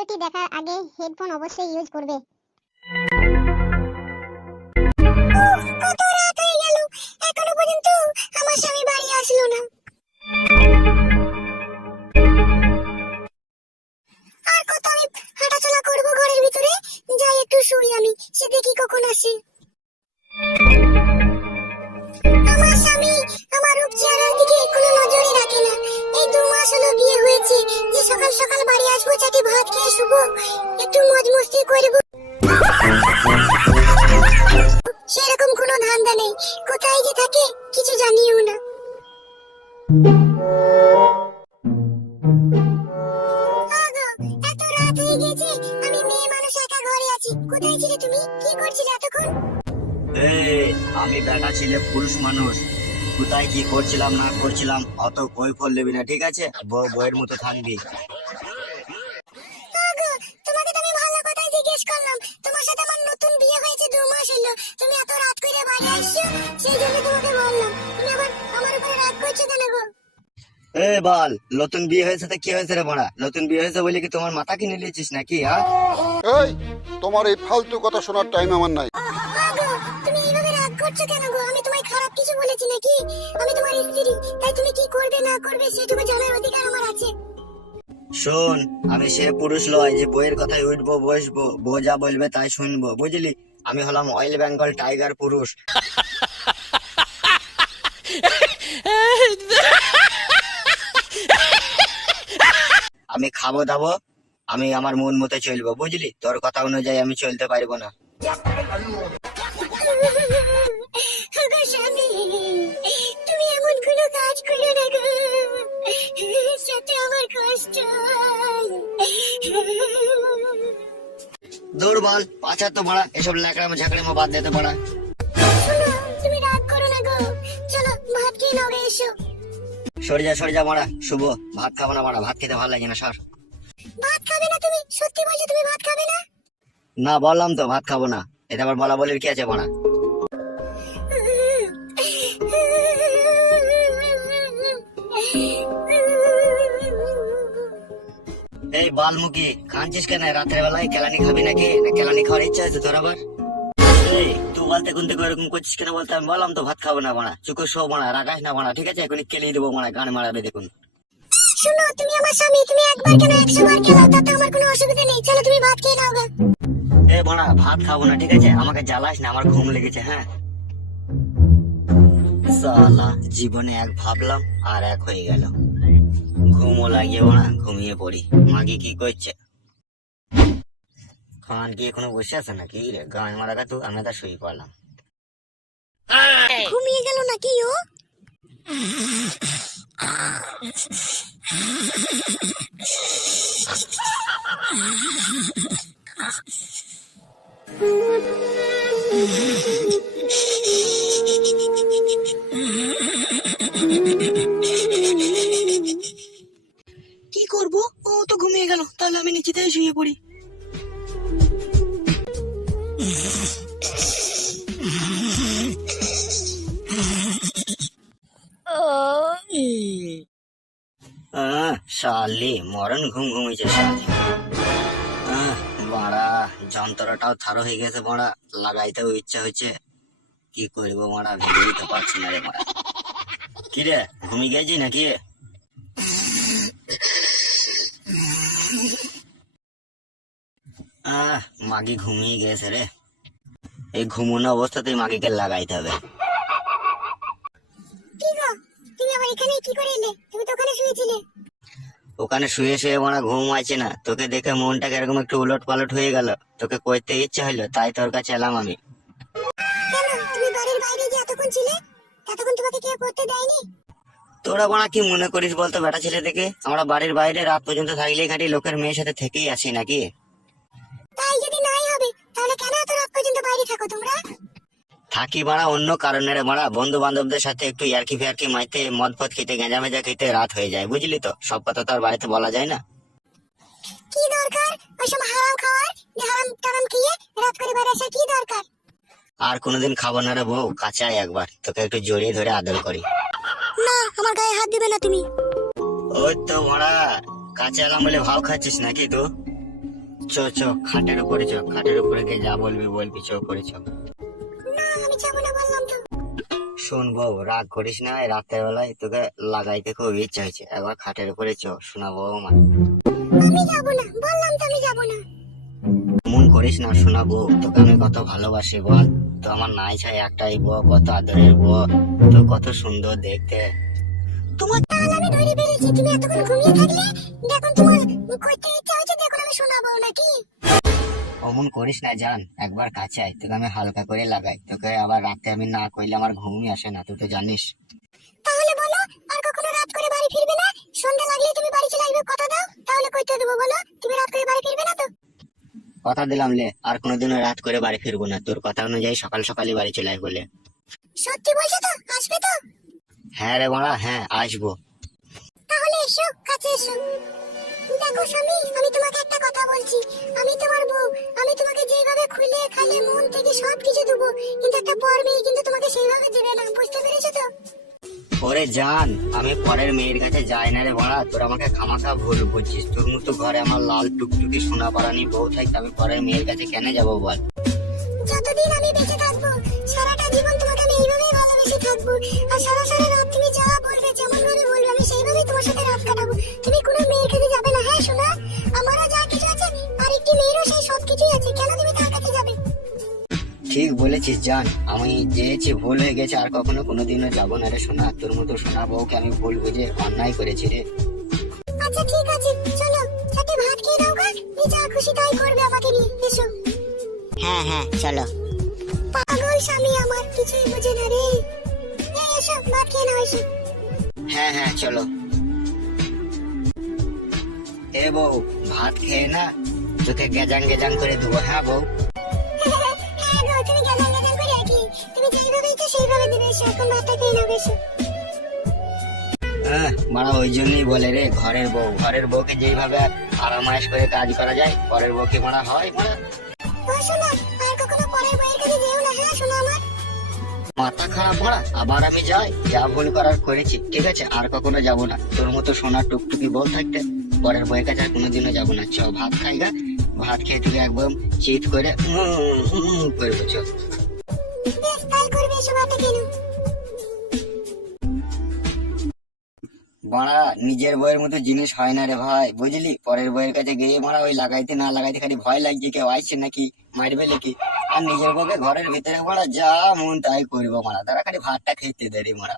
ভিডিওটি দেখার আগে হেডফোন অবশ্যই ইউজ করবে। কত রাত হয়ে গেল, এখনো পর্যন্ত আমার স্বামী বাড়ি আসলো না। আর কত আমি হাঁটাচলা করব ঘরের ভিতরে, যাই একটু শুই আমি, সে দেখি কখন আসে। আমার স্বামী আমার রূপ চেহারার দিকে কোনো নজরই রাখে না। এই 2 মাস হলো বিয়ে হয়েছে, যে সকাল সকাল বাড়ি আসবো, চাটি ভাত খেয়ে শুবো, একটু মজ মস্তি করবো, সেরকম কোনো ধান্দা নেই। কোথায় যে থাকে কিছু জানিও না। এত রাত হয়ে গেছে, আমি মেয়ে মানুষ একা ঘরে আছি। কোথায় ছিলে তুমি? কি করছিলে এতক্ষণ? আমি বেটা ছিলে পুরুষ মানুষ, কোথায় কি করছিলাম না করছিলাম অত কৈফল নেবি না, ঠিক আছে? বউয়ের মতো থাকবি। তোমাকে তো আমি ভালো কথাই জিজ্ঞেস করলাম। তোমার সাথে আমার নতুন বিয়ে হয়েছে, 2 মাস হলো, তুমি এত রাত করে বাড়ি আসছো, সেই জন্য তোমাকে বললাম। তুমি আবার আমার উপরে রাগ করছো কেন গো? বল, নতুন বিয়ে হয়েছে তো কি হয়েছে রে বড়া? নতুন বিয়ে হয়েছে বলে কি তোমার মাথা কিনে নিয়েছিস নাকি? এই, তোমার এই ফালতু কথা শোনার টাইম আমার নাই। তুমি এইভাবে রাগ করছো কেন গো? আমি তোমায় খারাপ কিছু বলেছি নাকি? আমি তোমার স্ত্রী, তাই তুমি কি করবে না করবে সেটুকু জানার অধিকার আমার আছে। শোন, আমি সে পুরুষ লয় যে বইয়ের কথায় উঠবো বসবো, বউ যা বলবে তাই শুনবো, বুঝলি? আমি হলাম অয়েল বেঙ্গল টাইগার পুরুষ। আমি খাবো দাবো, আমি আমার মন মতো চলবো, বুঝলি? তোর কথা অনুযায়ী আমি চলতে পারবো না। স্বামী, তুমি এমন কোনো কাজ করো না গো, যাতে আমার কষ্ট হয়। দৌড় বল, পাছা তো বড়া, এসব ল্যাকড়ামো ঝাঁকড়ামো বাদ দিতে বড়া। শোনো, তুমি রাগ করো না গো, চলো ভাত খেয়ে নাও গে, এসো। সরে যা বড়া, শুভ। ভাত খাবো না বড়া, ভাত খেতে ভালো লাগে না, সর। ভাত খাবে না তুমি? সত্যি বলছো তুমি ভাত খাবে না? না, বললাম তো ভাত খাবো না, এটা আবার বলা বলির কি আছে বড়া? এই বালমুখী, কাঁদছিস কেন? রাত্রে বেলায় কেলানি খাবি নাকি? না কেলানি খাওয়ার ইচ্ছা আছে তোর আবার? এই তুই বলতে কোন থেকে এরকম করছিস কেন? বলতে আমি বললাম তো ভাত খাবো না বড়া, চুকো শো বড়া, রাগাস না বড়া, ঠিক আছে? এখনই কেলিয়ে দেবো বড়া, গান মারাবে দেখুন। শোনো, তুমি আমার স্বামী, তুমি একবার কেন 100 বার খেলাও, তাতে আমার কোনো অসুবিধা নেই। চলো তুমি ভাত খেয়ে নাও গা। বড়া, ভাত খাবো না, ঠিক আছে? আমাকে জ্বালাস না, আমার ঘুম লেগেছে। হ্যাঁ সালা, জীবনে এক ভাবলাম আর এক হয়ে গেল। ঘুমও লাগিয়ে বড়া, ঘুমিয়ে পড়ি। মাগি কি করছে? খান কি এখনো বসে আছে নাকি রে? গান মারা গা, তুই আমি তা শুই পড়লাম। ঘুমিয়ে গেল নাকি ও? কি করব? ও তো ঘুমিয়ে গেল, তাহলে আমি নিচেতেই শুয়ে পড়ি। শালি মরণ ঘুম ঘুমিয়েছে শালি। বাড়া, যন্ত্রটাও থারো হয়ে গেছে বড়া, লাগাইতেও ইচ্ছা হচ্ছে। কি করবো মারা, ভেবেই তো পারছি না রে মারা। কি রে, ঘুমিয়ে গেছি নাকি? মাগি ঘুমিয়ে গেছে রে। এই ঘুমোনো অবস্থাতেই মাগিকে লাগাইতে হবে। কি গো, তুমি আবার এখানে কি করে এলে? তুমি তো ওখানে শুয়েছিলে। ওখানে শুয়ে শুয়ে মারা ঘুম আছে না, তোকে দেখে মনটাকে এরকম একটু উলট পালট হয়ে গেল, তোকে কইতে ইচ্ছা হইলো, তাই তোর কাছে এলাম আমি। কেন তুমি বাড়ির বাইরে যে এতক্ষণ ছিলে, এতক্ষণ তোমাকে কেউ পড়তে দেয়নি? তোরা বাড়া কি মনে করিস বলতো বেটা ছেলে থেকে? আমরা বাড়ির বাইরে রাত পর্যন্ত থাকলেই খাটি লোকের মেয়ের সাথে থেকেই আছি নাকি? তাই যদি নাই হবে, তাহলে কেন এত রাত পর্যন্ত বাইরে থাকো তোমরা? থাকি বাড়া অন্য কারণে রে বাড়া, বন্ধু বান্ধবদের সাথে একটু ইয়ার্কি ফিয়ার্কি মাইতে, মদ ফদ খেতে, গেঁজা মেজা খেতে রাত হয়ে যায়, বুঝলি তো? সব কথা তো আর বাড়িতে বলা যায় না। কি দরকার ওইসব হারাম খাওয়ার? যে হারাম টারাম খেয়ে রাত করে বাইরে আসা কি দরকার? আর কোনোদিন খাবো না রে বউ, কাছে আয় একবার, তোকে একটু জড়িয়ে ধরে আদর করি। না, আমার গায়ে হাত দিবে না তুমি। ওই তো বাড়া, কাছে এলাম বলে ভাব খাচ্ছিস নাকি তো? চ চ খাটের উপরে চ, খাটের উপরে গিয়ে যা বলবি বলবি, চ করে চ। না আমি যাবো না বললাম তো। শোন বউ, রাগ করিস না, এই রাতের বেলায় তোকে লাগাইতে খুব ইচ্ছা হয়েছে, একবার খাটের উপরে চ, শোনাবো মা। আমি যাবো না বললাম তো, আমি যাবো না। মন করিস না শোনাবো, তোকে আমি কত ভালোবাসি বল। তো আমার নাই ছাই একটাই বউ, কত আদরের বউ, তো কত সুন্দর দেখতে। তোমার তাল আমি ধরে ফেলেছি, তুমি এতক্ষণ ঘুমিয়ে থাকলে, দেখুন তোমার করতে ইচ্ছা হয়েছে, দেখুন আমি শোনাবো নাকি। অমন করিস না জান, একবার কাছে আয়, তোকে আমি হালকা করে লাগাই, তোকে আবার রাতে আমি না কইলে আমার ঘুমই আসে না, তুই তো জানিস। তাহলে বলো, আর কখনো রাত করে বাড়ি ফিরবে না? সন্ধ্যা লাগলে তুমি বাড়ি চলে আসবে, কথা দাও, তাহলে কইতে দেবো। বলো তুমি রাত করে বাড়ি ফিরবে না তো? কথা দিলাম লে, আর কোনোদিনও রাত করে বাড়ি ফিরবো না, তোর কথা অনুযায়ী সকাল সকালই বাড়ি চলে আসবো লে। সত্যি বলছো তো? আসবে তো? হ্যাঁ রে বাড়া, হ্যাঁ আসবো। তাহলে এসো, কাছে এসো। দেখো স্বামী, আমি তোমাকে একটা কথা বলছি, আমি তোমার বউ, আমি তোমাকে যেভাবে খুলে খাইলে মন থেকে সবকিছু দেবো, কিন্তু একটা পর মেয়ে কিন্তু তোমাকে সেইভাবে দেবে না, বুঝতে পেরেছো তো? ওরে জান, আমি পরের মেয়ের কাছে যাই না রে বাড়া, তোর আমাকে খামাখা ভুল বুঝছিস, তোর মতো ঘরে আমার লাল টুকটুকি সোনা পারানি বউ থাকতে আমি পরের মেয়ের কাছে কেন যাবো বল। যতদিন আমি বেঁচে থাকবো, সারাটা জীবন তোমাকে আমি এইভাবেই ভালোবেসে থাকবো, আর সারা সারা রাত তুমি যা বলবে, যেমন ভাবে বলবে, আমি সেইভাবেই তোমার সাথে রাত কাটাবো। তুমি কোনো মেয়ের কাছে যাবে না, হ্যাঁ শোনা? আমারও যা কিছু আছে, আর একটি মেয়েরও সেই সব কিছুই আছে, কেন তুমি তার কাছে যাবে? ঠিক বলেছিস জান, আমি যেয়েছি ভুল হয়ে গেছে, আর কখনো কোনোদিনও যাবো না রে সোনা, তোর মতো সোনা বউকে আমি ভুল বুঝে অন্যায় করেছি রে। আচ্ছা ঠিক আছে, চলো সাথে ভাত খেয়ে দাও গা, তুমি যা খুশি তাই করবে আমাকে নিয়ে, এসো। হ্যাঁ হ্যাঁ চলো। পাগল স্বামী আমার, কিছুই বোঝে না রে। এই এসো, ভাত খেয়ে নাও, এসো। হ্যাঁ হ্যাঁ চলো। এ বউ, ভাত খেয়ে না, তোকে গেজাং গেজাং করে দেবো, হ্যাঁ বউ। হ্যাঁ গো, তুমি গালাং গালাং করে রাখি, তুমি যেইভাবে ইচ্ছা সেইভাবে দিবে, এসো এখন ভাতটা খেয়ে নাও, এসো। মারা ওই জন্যই বলে রে, ঘরের বউ, ঘরের বউকে যেইভাবে আরামায়েশ করে কাজ করা যায়, পরের বউকে মারা হয় মারা। ও শোনো, আর কখনো পরের বইয়ের কাছে যেও না, হ্যাঁ শোনো আমার। মাথা খারাপ মারা, আবার আমি যাই, যা ভুল করার করেছি, ঠিক আছে, আর কখনো যাবো না, তোর মতো সোনার টুকটুকি বউ থাকতে পরের বউয়ের কাছে আর কোনোদিনও যাবো না। চ ভাত খাই গা, ভাত খেয়ে তুই একদম চিৎ করে করবো, চ। বেশ তাই করবে, এসো ভাতটা খেয়ে নাও। মারা নিজের বইয়ের মতো জিনিস হয় না রে ভাই, বুঝলি, পরের বইয়ের কাছে গিয়ে মারা ওই লাগাইতে না লাগাইতে খালি ভয় লাগছে কেউ আইছে নাকি মারবে নাকি, আর নিজের বউকে ঘরের ভিতরে মারা যা মন তাই করবো মারা, তারা খালি ভাতটা খেতে দেরি মারা।